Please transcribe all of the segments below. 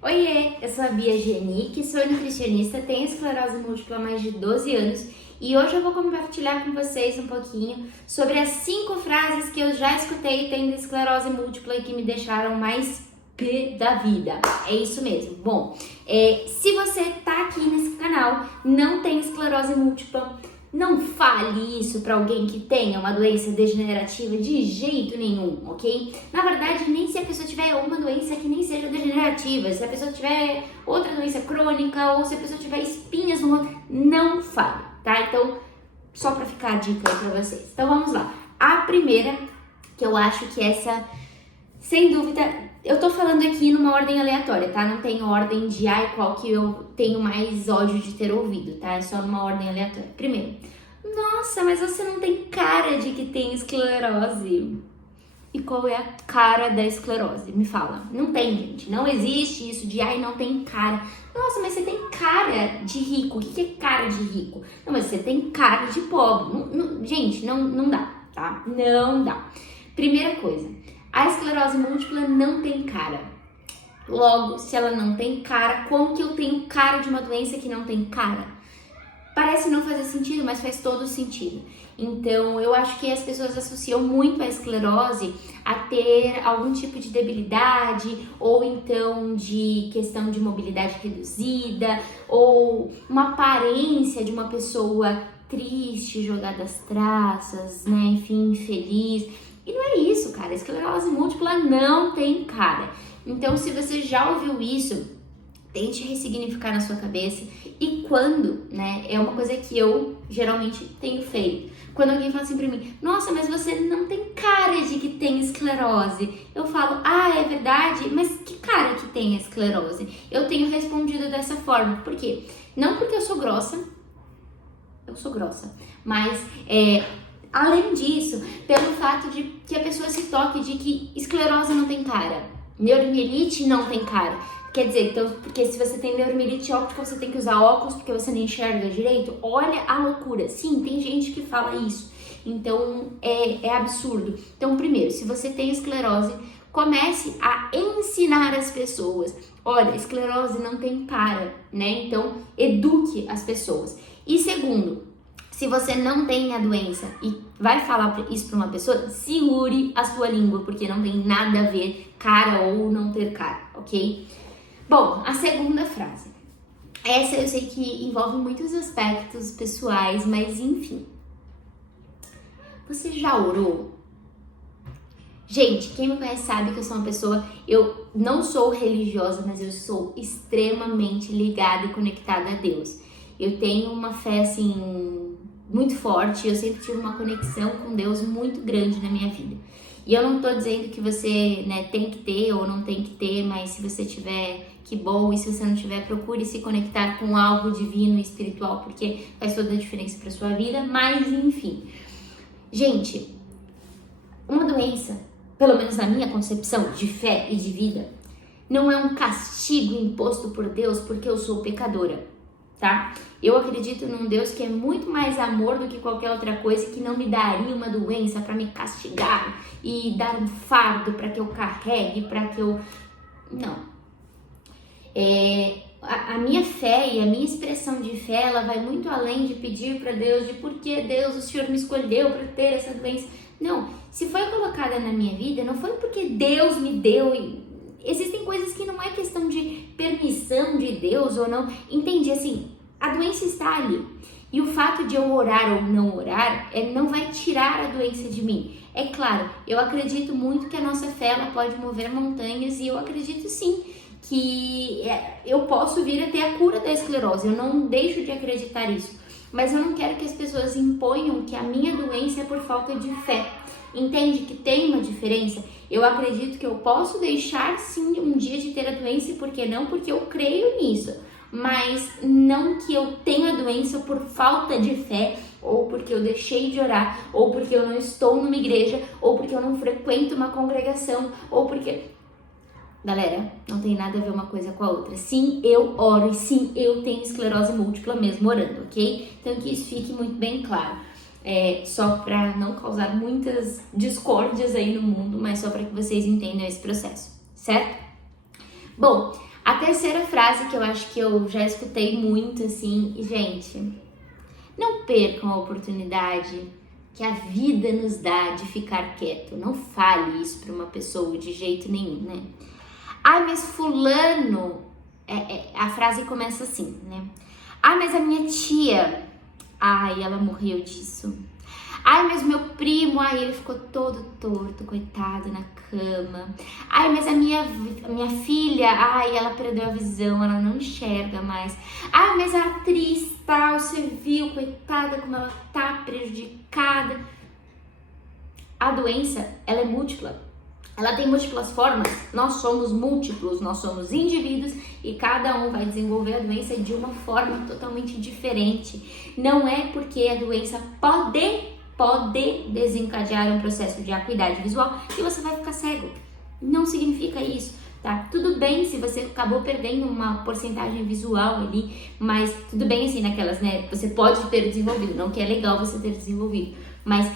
Oiê, eu sou a Bia Genic, sou nutricionista, tenho esclerose múltipla há mais de 12 anos e hoje eu vou compartilhar com vocês um pouquinho sobre as 5 frases que eu já escutei tendo esclerose múltipla e que me deixaram mais pé da vida. É isso mesmo. Bom, se você tá aqui nesse canal, não tem esclerose múltipla, não fale isso para alguém que tenha uma doença degenerativa de jeito nenhum, ok? Na verdade, nem se a pessoa tiver uma doença que nem seja degenerativa, se a pessoa tiver outra doença crônica ou se a pessoa tiver espinhas no rosto, não fale, tá? Então, só para ficar a dica aí para vocês. Então, vamos lá. A primeira, que eu acho que essa, sem dúvida, eu tô falando aqui numa ordem aleatória, tá? Não tem ordem de qual que eu tenho mais ódio de ter ouvido, tá? É só numa ordem aleatória. Primeiro, nossa, mas você não tem cara de que tem esclerose. E qual é a cara da esclerose? Me fala. Não tem, gente. Não existe isso de, não tem cara. Nossa, mas você tem cara de rico. O que é cara de rico? Não, mas você tem cara de pobre. Gente, não dá, tá? Não dá. Primeira coisa, a esclerose múltipla não tem cara. Logo, se ela não tem cara, como que eu tenho cara de uma doença que não tem cara? Parece não fazer sentido, mas faz todo sentido. Então, eu acho que as pessoas associam muito a esclerose a ter algum tipo de debilidade, ou então de questão de mobilidade reduzida, ou uma aparência de uma pessoa triste, jogada às traças, né? Enfim, infeliz. E não é isso, cara. A esclerose múltipla não tem cara. Então, se você já ouviu isso, tente ressignificar na sua cabeça. E quando, né, é uma coisa que eu geralmente tenho feito. Quando alguém fala assim pra mim, nossa, mas você não tem cara de que tem esclerose. Eu falo, é verdade, mas que cara que tem a esclerose? Eu tenho respondido dessa forma. Por quê? Não porque eu sou grossa, mas além disso, pelo fato de que a pessoa se toque de que esclerose não tem cara, neuromielite não tem cara. Quer dizer, então, porque se você tem neuromielite óptica, você tem que usar óculos porque você não enxerga direito. Olha a loucura. Sim, tem gente que fala isso. Então, é absurdo. Então, primeiro, se você tem esclerose, comece a ensinar as pessoas. Olha, esclerose não tem cara, né? Então, eduque as pessoas. E segundo, se você não tem a doença e vai falar isso para uma pessoa, segure a sua língua, porque não tem nada a ver cara ou não ter cara, ok? Bom, a segunda frase. Essa eu sei que envolve muitos aspectos pessoais, mas enfim. Você já orou? Gente, quem me conhece sabe que eu sou uma pessoa, eu não sou religiosa, mas eu sou extremamente ligada e conectada a Deus. Eu tenho uma fé, assim, muito forte, eu sempre tive uma conexão com Deus muito grande na minha vida. E eu não tô dizendo que você, né, tem que ter ou não tem que ter, mas se você tiver, que bom, e se você não tiver, procure se conectar com algo divino e espiritual, porque faz toda a diferença pra sua vida, mas enfim. Gente, uma doença, pelo menos na minha concepção de fé e de vida, não é um castigo imposto por Deus porque eu sou pecadora, tá? Eu acredito num Deus que é muito mais amor do que qualquer outra coisa, que não me daria uma doença para me castigar e dar um fardo para que eu carregue, para que eu... Não. A minha fé e a minha expressão de fé, ela vai muito além de pedir para Deus, de por que Deus, o Senhor me escolheu para ter essa doença. Não, se foi colocada na minha vida, não foi porque Deus me deu. Existem coisas que não é questão de permissão de Deus ou não. Entende? Assim, a doença está ali. E o fato de eu orar ou não orar não vai tirar a doença de mim. É claro, eu acredito muito que a nossa fé ela pode mover montanhas e eu acredito sim que eu posso vir a ter a cura da esclerose. Eu não deixo de acreditar isso. Mas eu não quero que as pessoas imponham que a minha doença é por falta de fé. Entende que tem uma diferença? Eu acredito que eu posso deixar sim um dia de ter a doença, por que não? Porque eu creio nisso. Mas não que eu tenha a doença por falta de fé, ou porque eu deixei de orar, ou porque eu não estou numa igreja, ou porque eu não frequento uma congregação, ou porque... Galera, não tem nada a ver uma coisa com a outra. Sim, eu oro e sim, eu tenho esclerose múltipla mesmo orando, ok? Então que isso fique muito bem claro. Só para não causar muitas discórdias aí no mundo, mas só para que vocês entendam esse processo, certo? Bom, A terceira frase que eu acho que eu já escutei muito, assim, e gente, não percam a oportunidade que a vida nos dá de ficar quieto. Não fale isso para uma pessoa de jeito nenhum, né? Ai, mas fulano... a frase começa assim, né? Ai, mas a minha tia... Ai, ela morreu disso. Ai, mas meu primo... Ai, ele ficou todo torto, coitado, na cama. Ai, mas a minha filha... Ai, ela perdeu a visão, ela não enxerga mais. Ai, mas a atriz tal, você viu, coitada, como ela tá prejudicada. A doença, ela é múltipla. Ela tem múltiplas formas, nós somos múltiplos, nós somos indivíduos e cada um vai desenvolver a doença de uma forma totalmente diferente. Não é porque a doença pode desencadear um processo de acuidade visual e você vai ficar cego. Não significa isso, tá? Tudo bem se você acabou perdendo uma porcentagem visual ali, mas tudo bem assim naquelas, né? Você pode ter desenvolvido, não que é legal você ter desenvolvido, mas...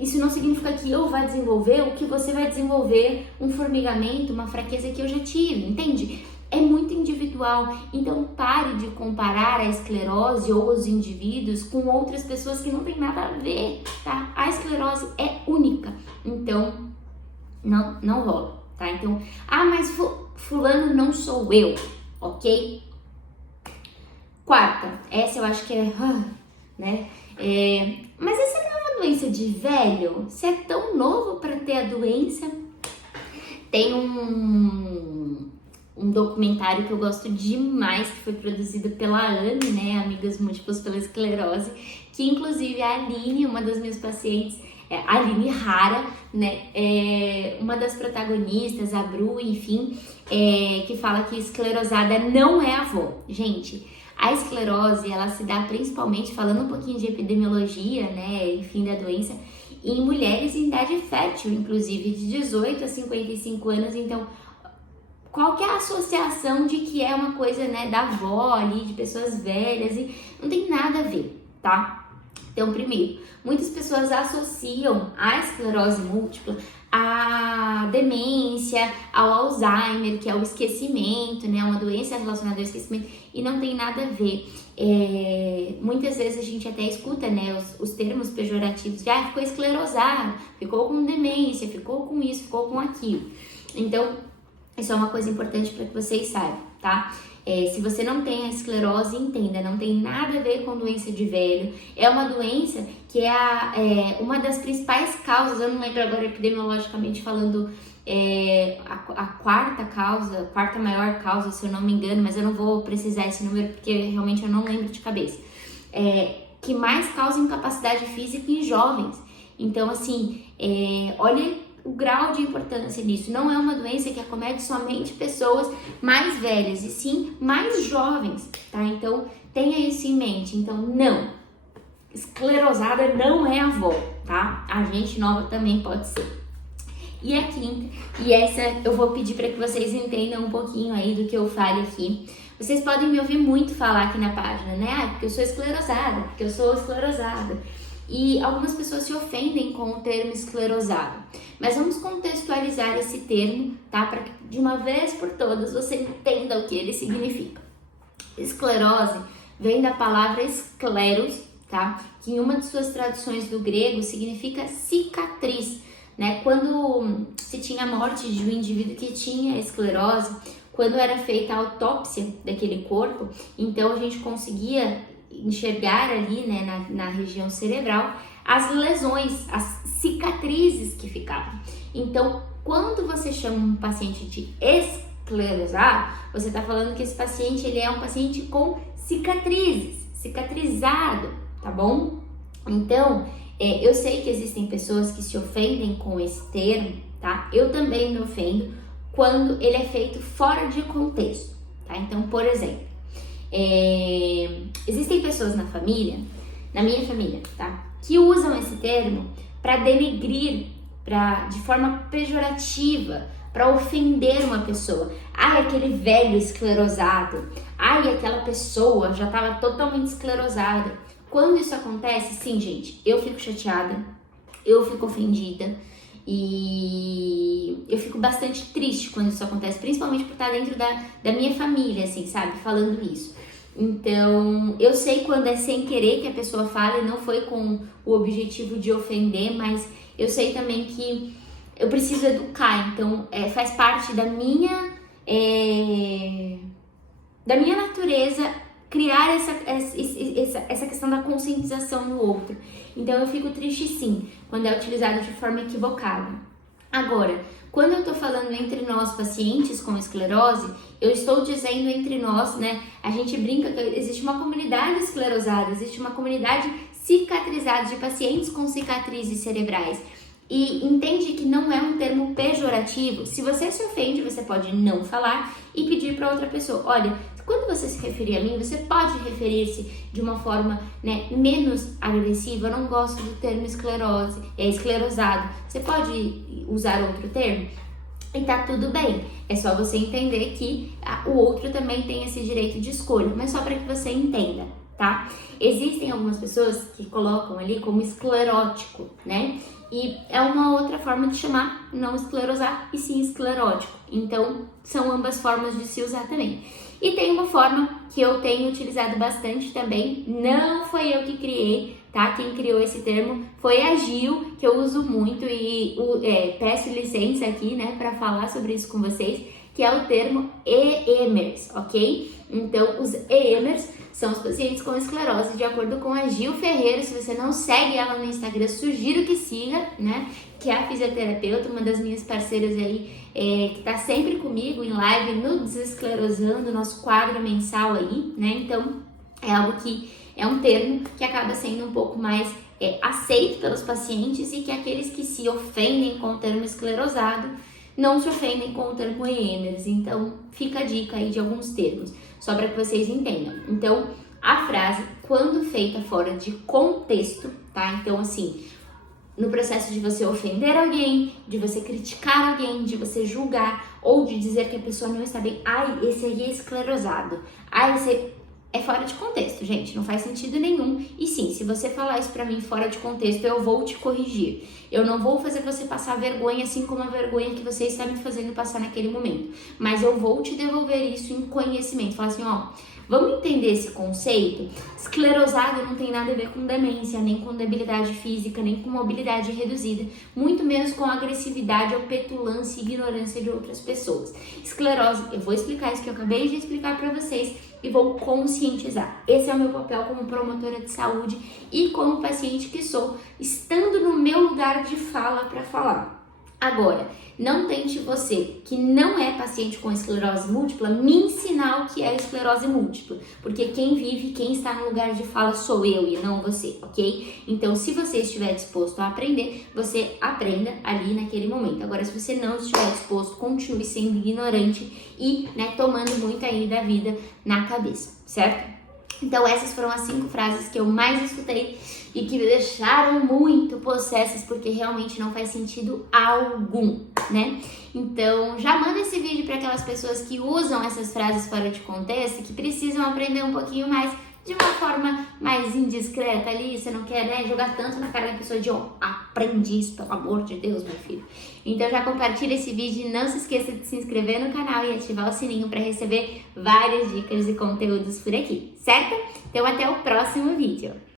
isso não significa que eu vá desenvolver o que você vai desenvolver, um formigamento, uma fraqueza que eu já tive, entende? É muito individual, então pare de comparar a esclerose ou os indivíduos com outras pessoas que não tem nada a ver, tá? A esclerose é única, então não rola, tá? Então, mas fulano não sou eu, ok? Quarta, essa eu acho que é, né? Mas essa não é uma doença de velho? Você é tão novo para ter a doença? Tem um documentário que eu gosto demais, que foi produzido pela Anne, né? Amigas Múltiplas pela Esclerose, que inclusive a Aline, uma das minhas pacientes, a Aline Rara, né? Uma das protagonistas, a Bru, enfim, que fala que esclerosada não é avó. Gente, a esclerose, ela se dá principalmente, falando um pouquinho de epidemiologia, né, enfim, da doença, em mulheres em idade fértil, inclusive de 18 a 55 anos. Então, qual que é a associação de que é uma coisa, né, da avó ali, de pessoas velhas, e não tem nada a ver, tá? Então, primeiro, muitas pessoas associam a esclerose múltipla à demência, ao Alzheimer, que é o esquecimento, né? Uma doença relacionada ao esquecimento, e não tem nada a ver. Muitas vezes a gente até escuta, né, os termos pejorativos, já ficou esclerosado, ficou com demência, ficou com isso, ficou com aquilo. Então, isso é uma coisa importante para que vocês saibam, tá? Se você não tem a esclerose, entenda, não tem nada a ver com doença de velho. É uma doença que é uma das principais causas, eu não lembro agora epidemiologicamente falando, a quarta maior causa, se eu não me engano, mas eu não vou precisar esse número porque realmente eu não lembro de cabeça. Que mais causa incapacidade física em jovens. Então, assim, olha o grau de importância nisso. Não é uma doença que acomete somente pessoas mais velhas, e sim mais jovens, tá? Então, tenha isso em mente. Então, não, esclerosada não é avó, tá? A gente nova também pode ser. E a quinta, e essa eu vou pedir para que vocês entendam um pouquinho aí do que eu falo aqui. Vocês podem me ouvir muito falar aqui na página, né? Porque eu sou esclerosada, porque eu sou esclerosada. E algumas pessoas se ofendem com o termo esclerosado. Mas vamos contextualizar esse termo, tá? Para que de uma vez por todas você entenda o que ele significa. Esclerose vem da palavra escleros, tá? Que em uma de suas traduções do grego significa cicatriz, né? Quando se tinha a morte de um indivíduo que tinha esclerose, quando era feita a autópsia daquele corpo, então a gente conseguia enxergar ali, né, na região cerebral, as lesões, as cicatrizes que ficavam. Então, quando você chama um paciente de esclerosado, você está falando que esse paciente ele é um paciente com cicatrizes, cicatrizado, tá bom? Então, eu sei que existem pessoas que se ofendem com esse termo, tá? Eu também me ofendo quando ele é feito fora de contexto, tá? Então, por exemplo, existem pessoas na minha família, tá? Que usam esse termo para denegrir, de forma pejorativa, para ofender uma pessoa. Ai, aquele velho esclerosado. Ai, aquela pessoa já estava totalmente esclerosada. Quando isso acontece, sim, gente, eu fico chateada, eu fico ofendida E eu fico bastante triste quando isso acontece, principalmente por estar dentro da minha família, assim, sabe? Falando isso. Então, eu sei quando é sem querer que a pessoa fala e não foi com o objetivo de ofender, mas eu sei também que eu preciso educar. Então, faz parte da minha natureza criar essa questão da conscientização no outro. Então eu fico triste sim, quando é utilizado de forma equivocada. Agora, quando eu tô falando entre nós pacientes com esclerose, eu estou dizendo entre nós, né? A gente brinca que existe uma comunidade esclerosada, existe uma comunidade cicatrizada de pacientes com cicatrizes cerebrais. E entende que não é um termo pejorativo. Se você se ofende, você pode não falar e pedir para outra pessoa: olha, quando você se referir a mim, você pode referir-se de uma forma, né, menos agressiva. Eu não gosto do termo esclerosado. Você pode usar outro termo? E tá tudo bem. É só você entender que o outro também tem esse direito de escolha, mas só para que você entenda, tá? Existem algumas pessoas que colocam ali como esclerótico, né? E é uma outra forma de chamar, não esclerosar, e sim esclerótico. Então, são ambas formas de se usar também. E tem uma forma que eu tenho utilizado bastante também, não foi eu que criei, tá? Quem criou esse termo foi a Gil, que eu uso muito e peço licença aqui, né, para falar sobre isso com vocês, que é o termo EEMers, ok? Então, os EEMers são os pacientes com esclerose, de acordo com a Gil Ferreira. Se você não segue ela no Instagram, sugiro que siga, né? Que é a fisioterapeuta, uma das minhas parceiras aí, que tá sempre comigo em live no Desesclerosando, nosso quadro mensal aí, né? Então, é algo que é um termo que acaba sendo um pouco mais aceito pelos pacientes e que aqueles que se ofendem com o termo esclerosado não se ofendem com o termo EEMers. Então, fica a dica aí de alguns termos, só para que vocês entendam. Então, a frase, quando feita fora de contexto, tá? Então, assim, no processo de você ofender alguém, de você criticar alguém, de você julgar, ou de dizer que a pessoa não está bem, ai, esse aí é esclerosado, ai, esse é fora de contexto, gente, não faz sentido nenhum. E sim, se você falar isso pra mim fora de contexto, eu vou te corrigir. Eu não vou fazer você passar vergonha, assim como a vergonha que você está me fazendo passar naquele momento. Mas eu vou te devolver isso em conhecimento. Falar assim, ó, vamos entender esse conceito? Esclerosado não tem nada a ver com demência, nem com debilidade física, nem com mobilidade reduzida, muito menos com agressividade ou petulância e ignorância de outras pessoas. Esclerose, eu vou explicar isso que eu acabei de explicar pra vocês e vou conscientizar. Esse é o meu papel como promotora de saúde e como paciente que sou, estando no meu lugar de fala para falar. Agora, não tente você, que não é paciente com esclerose múltipla, me ensinar o que é esclerose múltipla, porque quem vive, quem está no lugar de fala sou eu e não você, ok? Então, se você estiver disposto a aprender, você aprenda ali naquele momento. Agora, se você não estiver disposto, continue sendo ignorante e, né, tomando muito aí da vida na cabeça, certo? Então, essas foram as 5 frases que eu mais escutei e que me deixaram muito possessas, porque realmente não faz sentido algum, né? Então, já manda esse vídeo para aquelas pessoas que usam essas frases fora de contexto, que precisam aprender um pouquinho mais de uma forma mais indiscreta ali. Você não quer, né, jogar tanto na cara da pessoa de, ó, aprende isso, pelo amor de Deus, meu filho. Então já compartilha esse vídeo e não se esqueça de se inscrever no canal e ativar o sininho para receber várias dicas e conteúdos por aqui, certo? Então até o próximo vídeo.